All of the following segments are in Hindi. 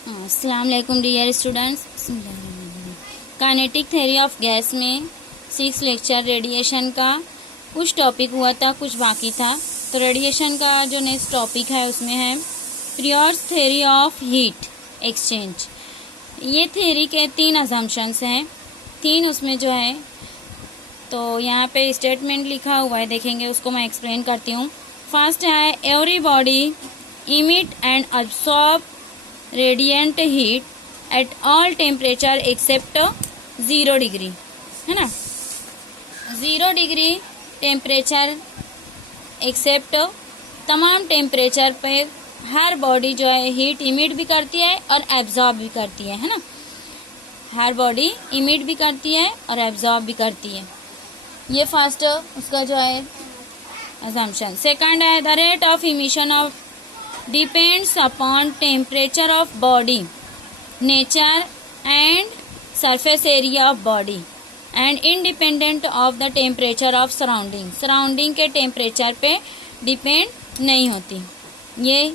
अस्सलाम वालेकुम dear students. Kinetic theory of gas में 6 लेक्चर रेडिएशन का कुछ टॉपिक हुआ था, कुछ बाकी था। तो रेडिएशन का जो नेक्स्ट टॉपिक है उसमें है Prius theory of heat exchange. ये थ्योरी के 3 अजम्पशंस हैं, 3 उसमें जो है। तो यहाँ पे स्टेटमेंट लिखा हुआ है, देखेंगे उसको मैं एक्सप्लेन करती हूँ। फर्स्ट है every body emit and absorb radiant heat at all temperature except 0 degree, है ना। 0 डिग्री टेम्परेचर एक्सेप्ट तमाम टेम्परेचर पे हर बॉडी जो है हीट इमिट भी करती है और एब्जॉर्ब भी करती है ना। हर बॉडी इमिट भी करती है और एब्जॉर्ब भी करती है। ये फर्स्ट उसका जो है assumption। सेकंड है the rate of emission of depends upon temperature of body, nature and surface area of body and independent of the temperature of surrounding. Surrounding के टेम्परेचर पे डिपेंड नहीं होती। ये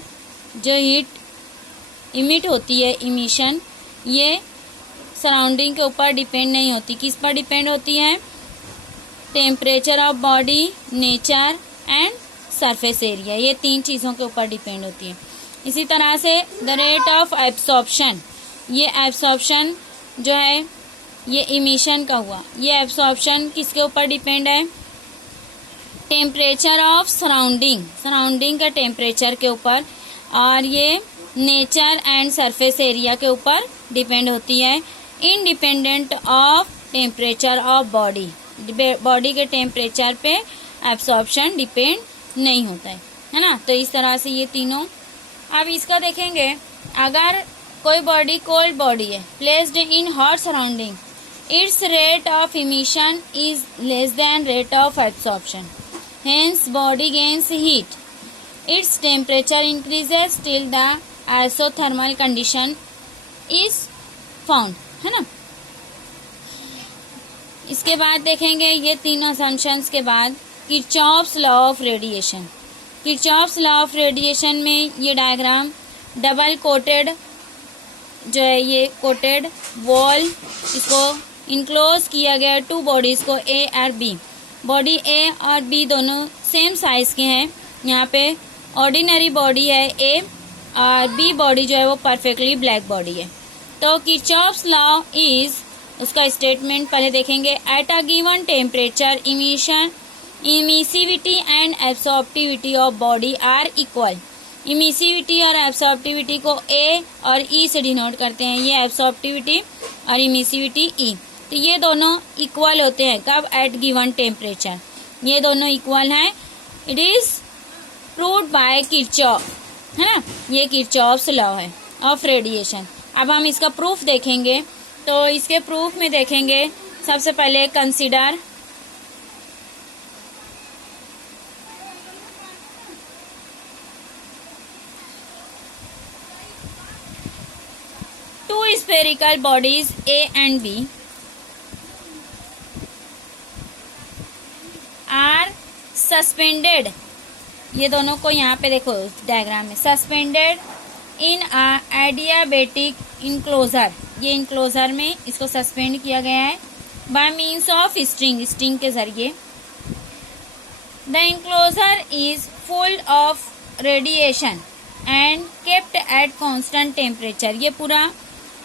जो हीट इमिट होती है, इमिशन, ये सराउंडिंग के ऊपर डिपेंड नहीं होती। किस पर डिपेंड होती है? Temperature of body, nature and surface area, ये 3 चीज़ों के ऊपर डिपेंड होती है। इसी तरह से द रेट ऑफ एब्सॉर्प्शन, ये एब्सॉर्प्शन जो है ये इमिशन का हुआ। ये एब्सॉर्प्शन किसके ऊपर डिपेंड है? टेम्परेचर ऑफ सराउंडिंग, सराउंडिंग के टेम्परेचर के ऊपर, और ये नेचर एंड सरफेस एरिया के ऊपर डिपेंड होती है, independent of temperature of body. Body के टेम्परेचर पे एब्सॉर्प्शन डिपेंड नहीं होता है ना। तो इस तरह से ये तीनों। अब इसका देखेंगे, अगर कोई बॉडी कोल्ड बॉडी है placed in hot surrounding, it's rate of emission is less than rate of absorption, hence body gains heat, its temperature increases till the isothermal condition is found, है ना। इसके बाद देखेंगे ये तीनों असम्पशंस के बाद Kirchhoff's law of radiation. Kirchhoff's law of radiation में ये डायग्राम डबल कोटेड जो है, ये कोटेड वॉल, इसको इनक्लोज किया गया 2 बॉडीज को, ए और बी। बॉडी ए और बी दोनों सेम साइज के हैं। यहाँ पे ऑर्डिनरी बॉडी है ए, और बी बॉडी जो है वो परफेक्टली ब्लैक बॉडी है। तो किरचॉफ्स लॉ इज, उसका स्टेटमेंट पहले देखेंगे। At a given temperature emissivity and absorptivity of body are equal. Emissivity और एब्सॉर्प्टिविटी को ए और ई से डिनोट करते हैं, ये एब्सॉर्प्टिविटी और इमिसिविटी ई। तो ये दोनों इक्वल होते हैं कब? एट गिवन टेम्परेचर, ये दोनों इक्वल हैं। It is proved bye Kirchhoff, है ना। ये किरचॉफ्स लॉ है ऑफ रेडिएशन। अब हम इसका प्रूफ देखेंगे। तो इसके प्रूफ में देखेंगे, सबसे पहले consider two spherical bodies A and B are suspended. ये दोनों को यहाँ पे देखो डायग्राम में, सस्पेंडेड इन एडियाबेटिक इनक्लोजर, ये इनक्लोजर में इसको सस्पेंड किया गया है by means of string, string के जरिए। The enclosure is full of radiation and kept at constant temperature. ये पूरा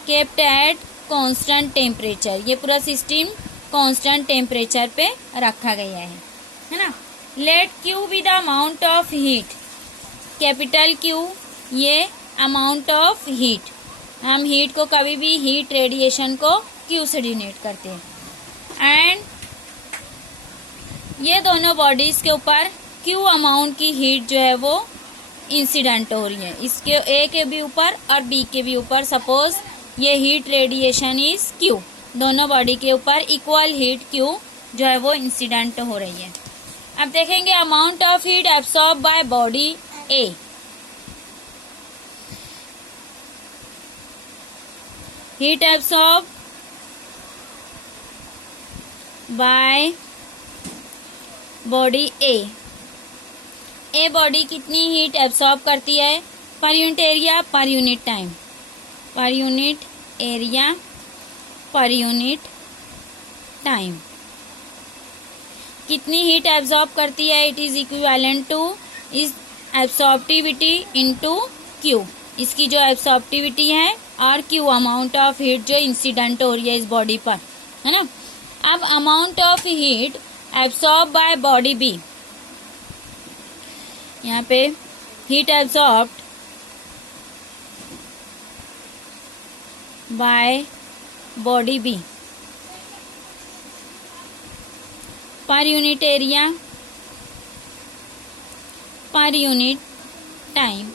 केप्ट एट कांस्टेंट टेम्परेचर, ये पूरा सिस्टम कांस्टेंट टेम्परेचर पे रखा गया है ना। Let Q be the amount of heat, capital Q ये अमाउंट ऑफ हीट। हम हीट को कभी भी, हीट रेडिएशन को क्यू से डिनोट करते हैं। एंड ये दोनों बॉडीज के ऊपर क्यू अमाउंट की हीट जो है वो इंसिडेंट हो रही है, इसके ए के भी ऊपर और बी के भी ऊपर। सपोज ये हीट रेडिएशन इज क्यू, दोनों बॉडी के ऊपर इक्वल हीट क्यू जो है वो इंसिडेंट हो रही है। अब देखेंगे amount of heat absorb by body A. Heat absorb by body a body कितनी हीट एब्सॉर्ब करती है पर unit area per unit time? पर unit area per unit time. कितनी हीट एब्जॉर्ब करती है? इट इज इक्विवेलेंट टू इस एब्सॉर्प्टिविटी इनटू क्यू। इसकी जो एब्सॉर्प्टिविटी है और क्यू अमाउंट ऑफ हीट जो इंसिडेंट हो रही है इस बॉडी पर, है ना। अब amount of heat absorb by body B, यहाँ पे heat absorbed by body B per unit area per unit time,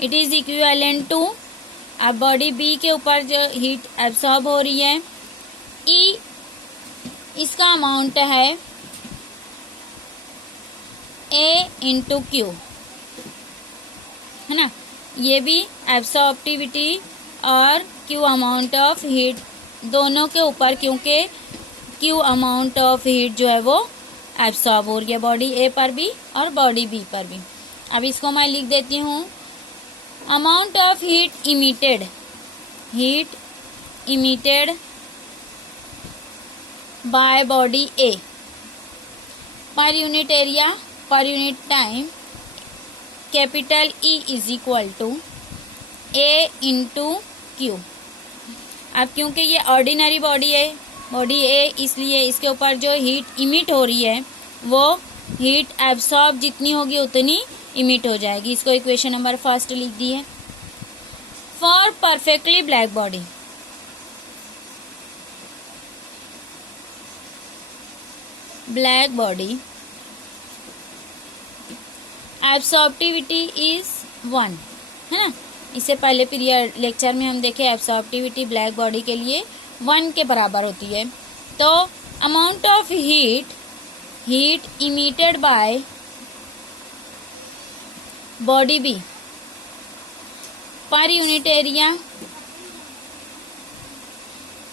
it is equivalent to, अब बॉडी बी के ऊपर जो हीट एब्सॉर्ब हो रही है ई, इसका अमाउंट है ए इंटू क्यू, है ना। ये भी एब्सॉर्प्टिविटी और क्यू अमाउंट ऑफ हीट दोनों के ऊपर, क्योंकि क्यू अमाउंट ऑफ हीट जो है वो एब्सॉर्ब हो रही है बॉडी ए पर भी और बॉडी बी पर भी। अब इसको मैं लिख देती हूँ, amount of heat emitted by body A per unit area per unit time, capital E is equal to A into Q. अब क्योंकि ये ऑर्डिनरी बॉडी है, बॉडी ए, इसलिए इसके ऊपर जो हीट इमिट हो रही है वो हीट एब्सॉर्ब जितनी होगी उतनी इमिट हो जाएगी। इसको इक्वेशन नंबर फर्स्ट लिख दी है। For perfectly black body, black body absorptivity is 1, है ना। इससे पहले पीरियड लेक्चर में हम देखे एब्सॉर्प्टिविटी ब्लैक बॉडी के लिए 1 के बराबर होती है। तो amount of heat emitted by body B per unit area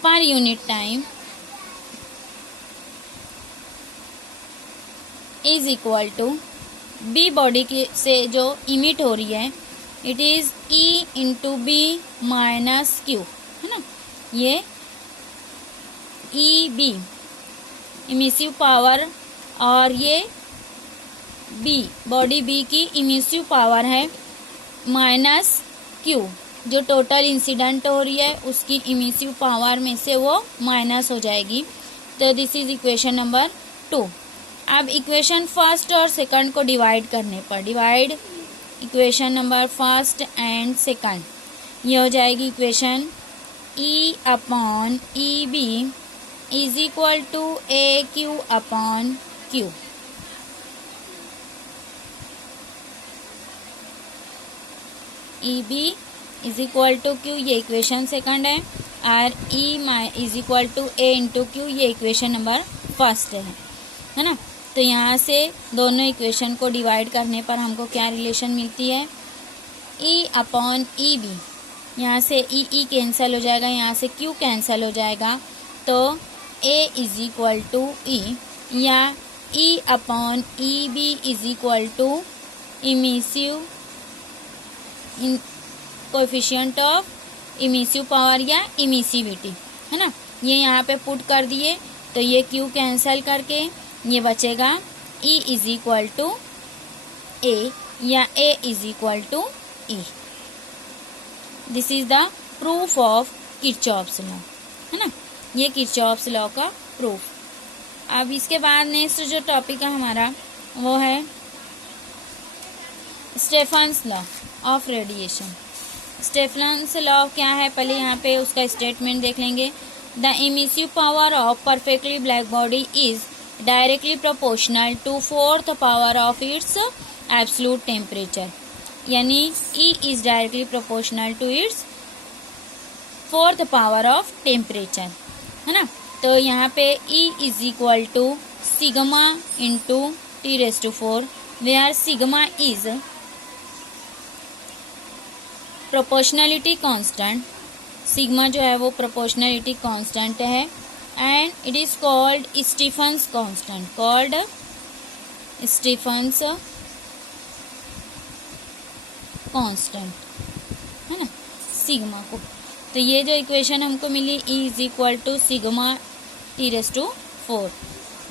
per unit time is equal to B body के से जो इमिट हो रही है it is E into B minus Q, है ना। ये ई बी इमिसिव पावर और ये बी बॉडी बी की इमिसिव पावर है माइनस क्यू, जो टोटल इंसिडेंट हो रही है उसकी इमिसिव पावर में से वो माइनस हो जाएगी। तो दिस इज इक्वेशन नंबर 2। अब इक्वेशन फर्स्ट और सेकंड को डिवाइड करने पर, divide equation number first and second, ये हो जाएगी equation E upon E B is equal to A Q upon Q. E B is equal to Q, ये इक्वेशन सेकंड है, और E is equal to A into Q, ये इक्वेशन नंबर फर्स्ट है ना। तो यहाँ से दोनों इक्वेशन को डिवाइड करने पर हमको क्या रिलेशन मिलती है, ई अपॉन ई बी, यहाँ से ई कैंसिल हो जाएगा, यहाँ से क्यू कैंसिल हो जाएगा, तो A is equal to E, या E upon E B is equal to emissive coefficient of emissive power या इमिसिविटी, है ना। ये यहाँ पे पुट कर दिए तो ये क्यू कैंसिल करके ये बचेगा E is equal to A, या A is equal to E. This is the proof of Kirchhoff's law, है ना। ये किरचॉफ्स लॉ का प्रूफ। अब इसके बाद नेक्स्ट जो टॉपिक है हमारा वो है Stefan's law of radiation. Stefan's law क्या है, पहले यहाँ पे उसका स्टेटमेंट देख लेंगे। The emissive power of perfectly black body is directly proportional to 4th power of its absolute temperature, यानी E is directly proportional to its 4th power of temperature, है ना। तो यहाँ पे E is equal to sigma into T⁴, where sigma is proportionality constant, sigma जो है वो प्रोपोर्शनलिटी कांस्टेंट है, and it is called Stefan's constant, called Stefan's constant. 4th power of temperature है ना, सिग्मा को। तो ये जो इक्वेशन हमको मिली E is equal to sigma T⁴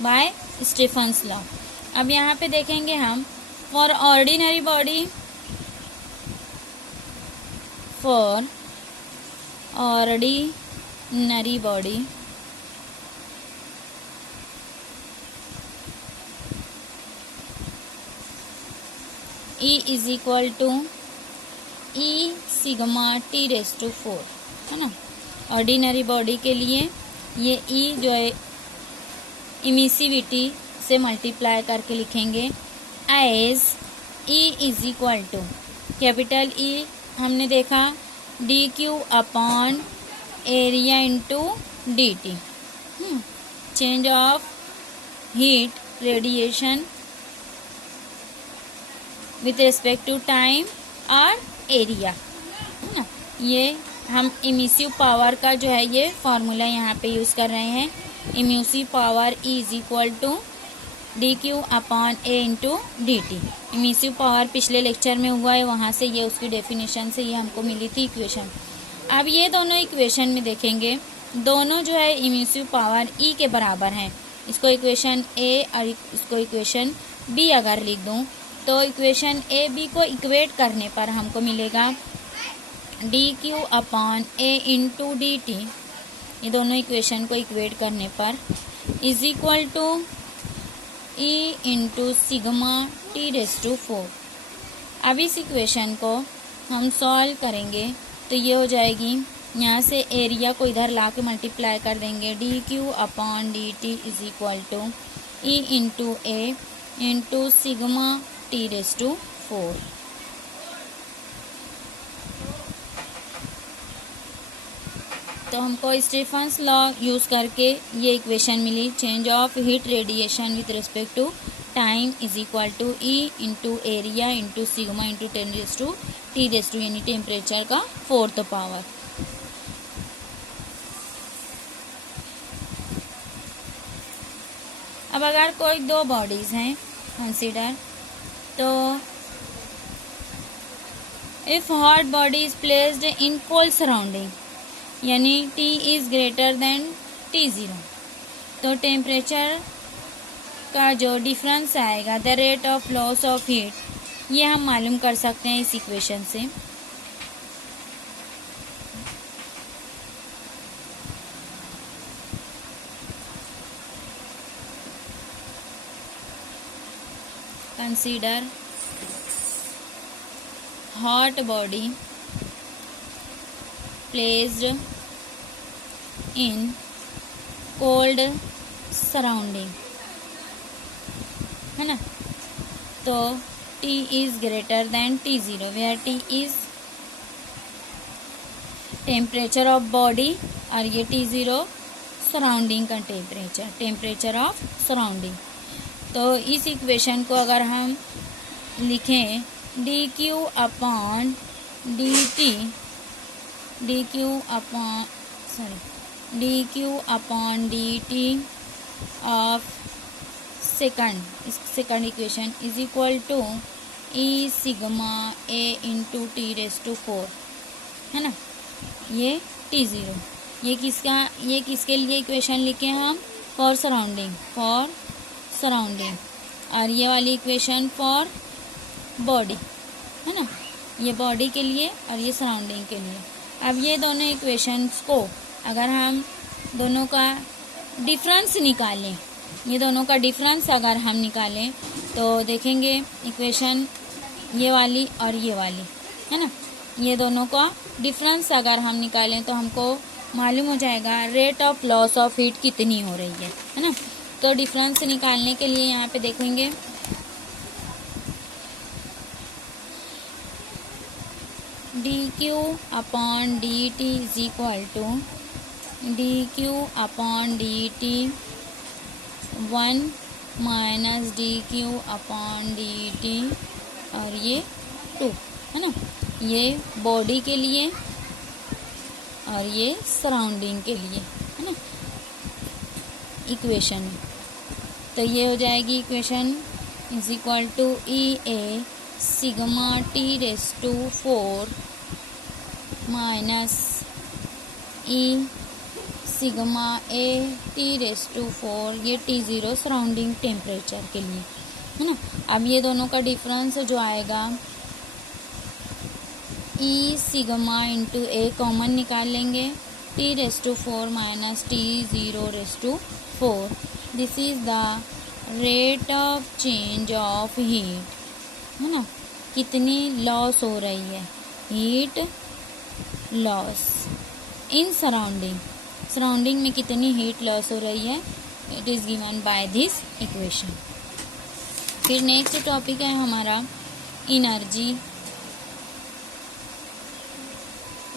by Stefan's law. अब यहाँ पे देखेंगे हम for ordinary body, for ordinary body E is equal to E sigma T⁴, है ना। ऑर्डिनरी बॉडी के लिए ये E जो है इमिसिविटी से मल्टीप्लाई करके लिखेंगे as E is equal to capital E हमने देखा dQ upon area into dt, change of heat radiation with respect to time और एरिया, है ना। ये हम इमिसिव पावर का जो है ये फॉर्मूला यहाँ पे यूज़ कर रहे हैं। Emissive power E is equal to dQ upon A into dt। Emissive power पिछले लेक्चर में हुआ है, वहाँ से ये उसकी डेफिनेशन से ये हमको मिली थी इक्वेशन। अब ये दोनों इक्वेशन में देखेंगे, दोनों जो है इमिसिव पावर E के बराबर हैं। इसको इक्वेशन A और इसको इक्वेशन B अगर लिख दूँ तो इक्वेशन A B को इक्वेट करने पर हमको मिलेगा dQ upon A into dt। ये दोनों इक्वेशन को इक्वेट करने पर is equal to E into sigma T⁴। अब इस इक्वेशन को हम सॉल्व करेंगे तो ये हो जाएगी, यहाँ से एरिया को इधर ला के मल्टीप्लाई कर देंगे, dQ upon dt is equal to E into A into sigma T⁴। तो हमको स्टीफन्स लॉ यूज़ करके ये इक्वेशन मिली, change of heat radiation with respect to time is equal to E into area into sigma into T⁴, यानी टेम्परेचर का 4th पावर। अब अगर कोई दो बॉडीज़ हैं कंसीडर, तो if hot body is placed in cold surrounding यानी T is greater than T0, तो टेम्परेचर का जो डिफरेंस आएगा the rate of loss of heat, ये हम मालूम कर सकते हैं इस इक्वेशन से। Consider hot body placed in cold surrounding, है ना। तो T is greater than T0 where T is temperature of body और ये T0 सराउंडिंग का टेम्परेचर ऑफ सराउंडिंग। तो इस इक्वेशन को अगर हम लिखें dQ upon dt, dQ upon dt of second equation is equal to E sigma A into T⁴, है ना। ये T0, ये किसके लिए इक्वेशन लिखे हम, फॉर सराउंडिंग, और ये वाली इक्वेशन फॉर बॉडी, है ना। ये बॉडी के लिए और ये सराउंडिंग के लिए। अब ये दोनों इक्वेशंस को अगर हम दोनों का डिफरेंस निकालें, ये दोनों का डिफरेंस अगर हम निकालें तो देखेंगे इक्वेशन ये वाली और ये वाली, है ना। ये दोनों का डिफरेंस अगर हम निकालें तो हमको मालूम हो जाएगा rate of loss of heat कितनी हो रही है ना। तो डिफरेंस निकालने के लिए यहाँ पे देखेंगे dQ upon dt is equal to dQ upon dt 1 minus dQ upon dt और ये 2, है ना। ये बॉडी के लिए और ये सराउंडिंग के लिए, है ना, इक्वेशन। तो ये हो जाएगी equation is equal to EA sigma T⁴ minus E sigma A T⁴, ये T0 सराउंडिंग टेम्परेचर के लिए है ना। अब ये दोनों का डिफरेंस जो आएगा ई सिग्मा इंटू ए कॉमन निकाल लेंगे, T⁴ minus T⁴. This is the rate of change of heat, है ना। कितनी लॉस हो रही है, हीट लॉस इन सराउंडिंग में कितनी हीट लॉस हो रही है, it is given by this equation. फिर नेक्स्ट टॉपिक है हमारा energy,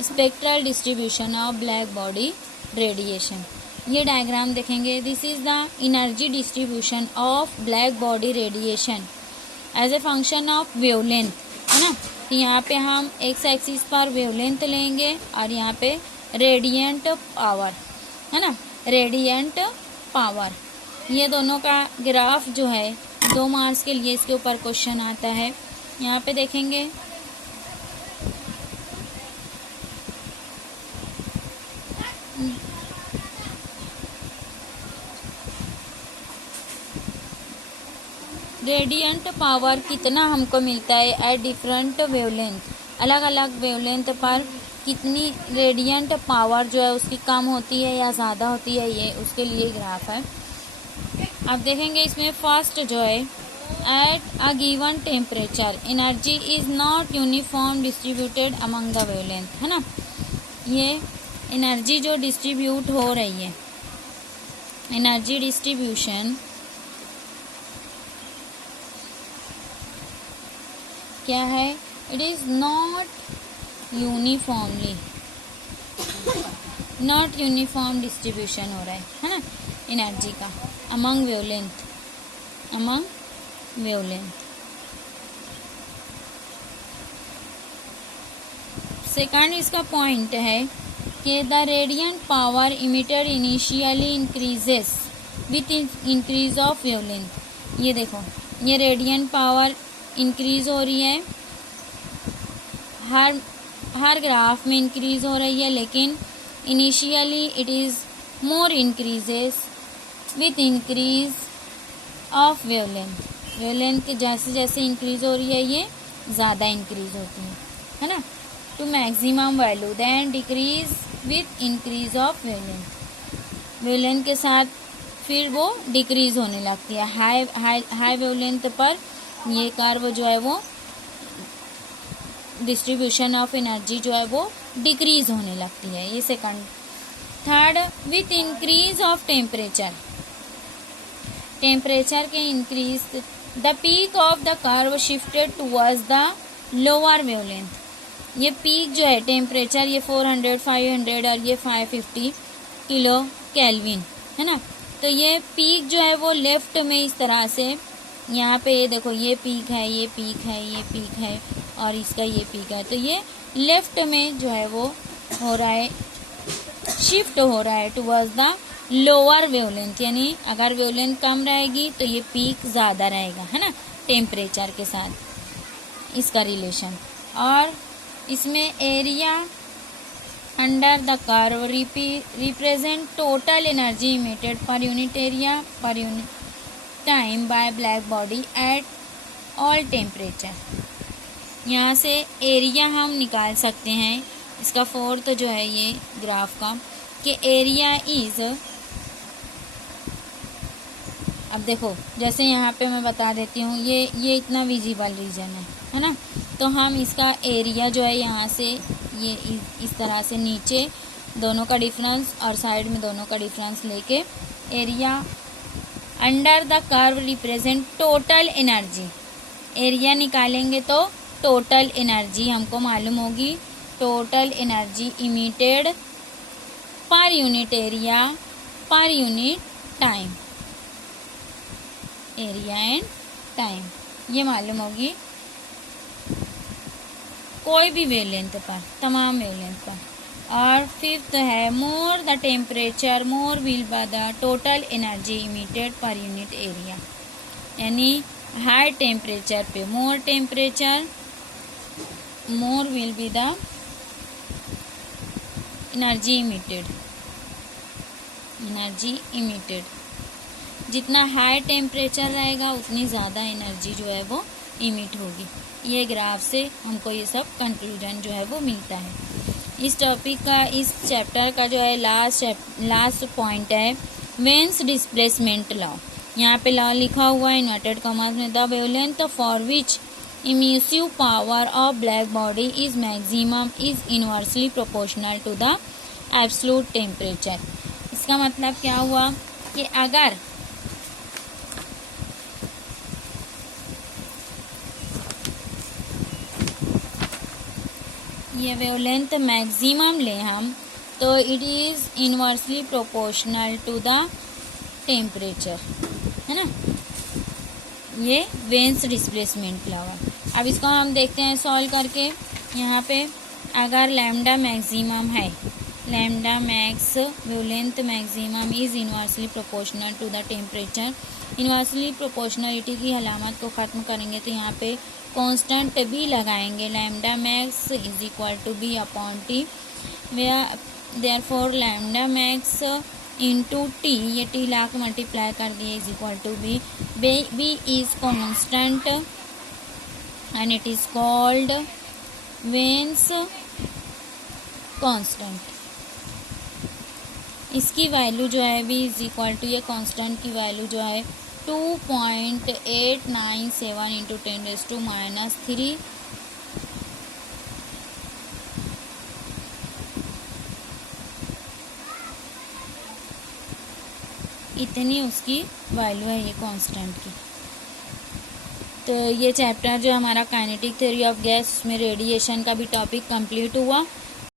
spectral distribution of black body radiation. ये डायग्राम देखेंगे, this is the energy distribution of black body radiation as a function of wavelength, है ना। तो यहाँ पे हम एक्स एक्सिस पर वेवलेंथ लेंगे और यहाँ पे रेडिएंट पावर, है ना, रेडिएंट पावर। ये दोनों का ग्राफ जो है 2 मार्क्स के लिए इसके ऊपर क्वेश्चन आता है। यहाँ पे देखेंगे रेडिएंट पावर कितना हमको मिलता है एट डिफरेंट वेवलेंथ, अलग अलग वेवलेंथ पर कितनी रेडिएंट पावर जो है उसकी कम होती है या ज़्यादा होती है, ये उसके लिए ग्राफ है। अब देखेंगे इसमें फर्स्ट जो है eight a given temperature energy is not uniform distributed among the wavelength, है ना। ये एनर्जी जो डिस्ट्रीब्यूट हो रही है, एनर्जी डिस्ट्रीब्यूशन क्या है, it is not uniform distribution हो रहा है ना, एनर्जी का अमंग वेवलेंथ। सेकंड इसका पॉइंट है कि the radiant power emitted initially increases with increase of wavelength. ये देखो, ये रेडिएंट पावर इंक्रीज हो रही है, हर ग्राफ में इंक्रीज हो रही है, लेकिन initially it is more increases with increase of wavelength जैसे जैसे इंक्रीज हो रही है ये ज़्यादा इंक्रीज होती है ना, to maximum value, then decrease with increase of wavelength के साथ फिर वो डिक्रीज होने लगती है। हाई वेवलेंथ पर ये कर्व जो है वो डिस्ट्रीब्यूशन ऑफ एनर्जी जो है वो डिक्रीज होने लगती है। ये second. Third, with increase of temperature के increase the peak of the curve shifted towards the lower wavelength. ये पीक जो है टेम्परेचर, ये 400, 500 और ये 550 किलो केल्विन, है ना। तो ये पीक जो है वो लेफ्ट में इस तरह से, यहाँ पे ये देखो, ये पीक है, ये पीक है, ये पीक है और इसका ये पीक है। तो ये लेफ्ट में जो है वो हो रहा है, शिफ्ट हो रहा है टुवर्ड्स द लोअर वेवलेंथ, यानी अगर वेवलेंथ कम रहेगी तो ये पीक ज़्यादा रहेगा, है ना, टेम्परेचर के साथ इसका रिलेशन। और इसमें area under the curve represent total energy emitted per unit area per unit time by black body at all temperature. यहाँ से एरिया हम निकाल सकते हैं, इसका फोर्थ जो है ये ग्राफ का, कि एरिया इज, अब देखो जैसे यहाँ पे मैं बता देती हूँ, ये इतना विजिबल रीजन है ना। तो हम इसका एरिया जो है यहाँ से ये इस तरह से नीचे दोनों का डिफरेंस और साइड में दोनों का डिफरेंस लेके area under the curve represent total energy, area निकालेंगे तो टोटल एनर्जी हमको मालूम होगी, total energy emitted per unit area per unit time, area and time ये मालूम होगी कोई भी वेवलेंथ पर, तमाम वेवलेंथ पर। और फिफ्थ है, more the temperature more will be the total energy emitted per unit area, यानी हाई टेम्परेचर पे more temperature more will be the energy emitted. जितना हाई टेम्परेचर रहेगा उतनी ज़्यादा एनर्जी जो है वो इमिट होगी। ये ग्राफ से हमको ये सब कंक्लूजन जो है वो मिलता है। इस टॉपिक का, इस चैप्टर का जो है लास्ट पॉइंट है वेन्स डिस्प्लेसमेंट लॉ। यहाँ पे लॉ लिखा हुआ है इन्वर्टेड कॉमास में, the wavelength for which emissive power of black body is maximum is inversely proportional to the absolute temperature. इसका मतलब क्या हुआ कि अगर ये वेवलेंथ मैक्सिमम ले हम तो it is inversely proportional to the temperature, है ना। ये वेन्स डिस्प्लेसमेंट लॉ है। अब इसको हम देखते हैं सॉल्व करके। यहाँ पे अगर लैम्डा मैक्सिमम है, lambda max wavelength maximum is inversely proportional to the temperature. Inversely proportionality की अलामत को ख़त्म करेंगे तो यहाँ पे कांस्टेंट बी लगाएंगे, lambda max is equal to B upon T, therefore lambda max into T, ये टी ला के मल्टीप्लाई कर दिए, is equal to B. B is constant and it is called Wien's constant. इसकी वैल्यू जो है बी इज इक्वल टू, ये कांस्टेंट की वैल्यू जो है 2.897 इंटू 10⁻³ इतनी उसकी वैल्यू है ये कांस्टेंट की। तो ये चैप्टर जो हमारा काइनेटिक थ्योरी ऑफ गैस में रेडिएशन का भी टॉपिक कंप्लीट हुआ।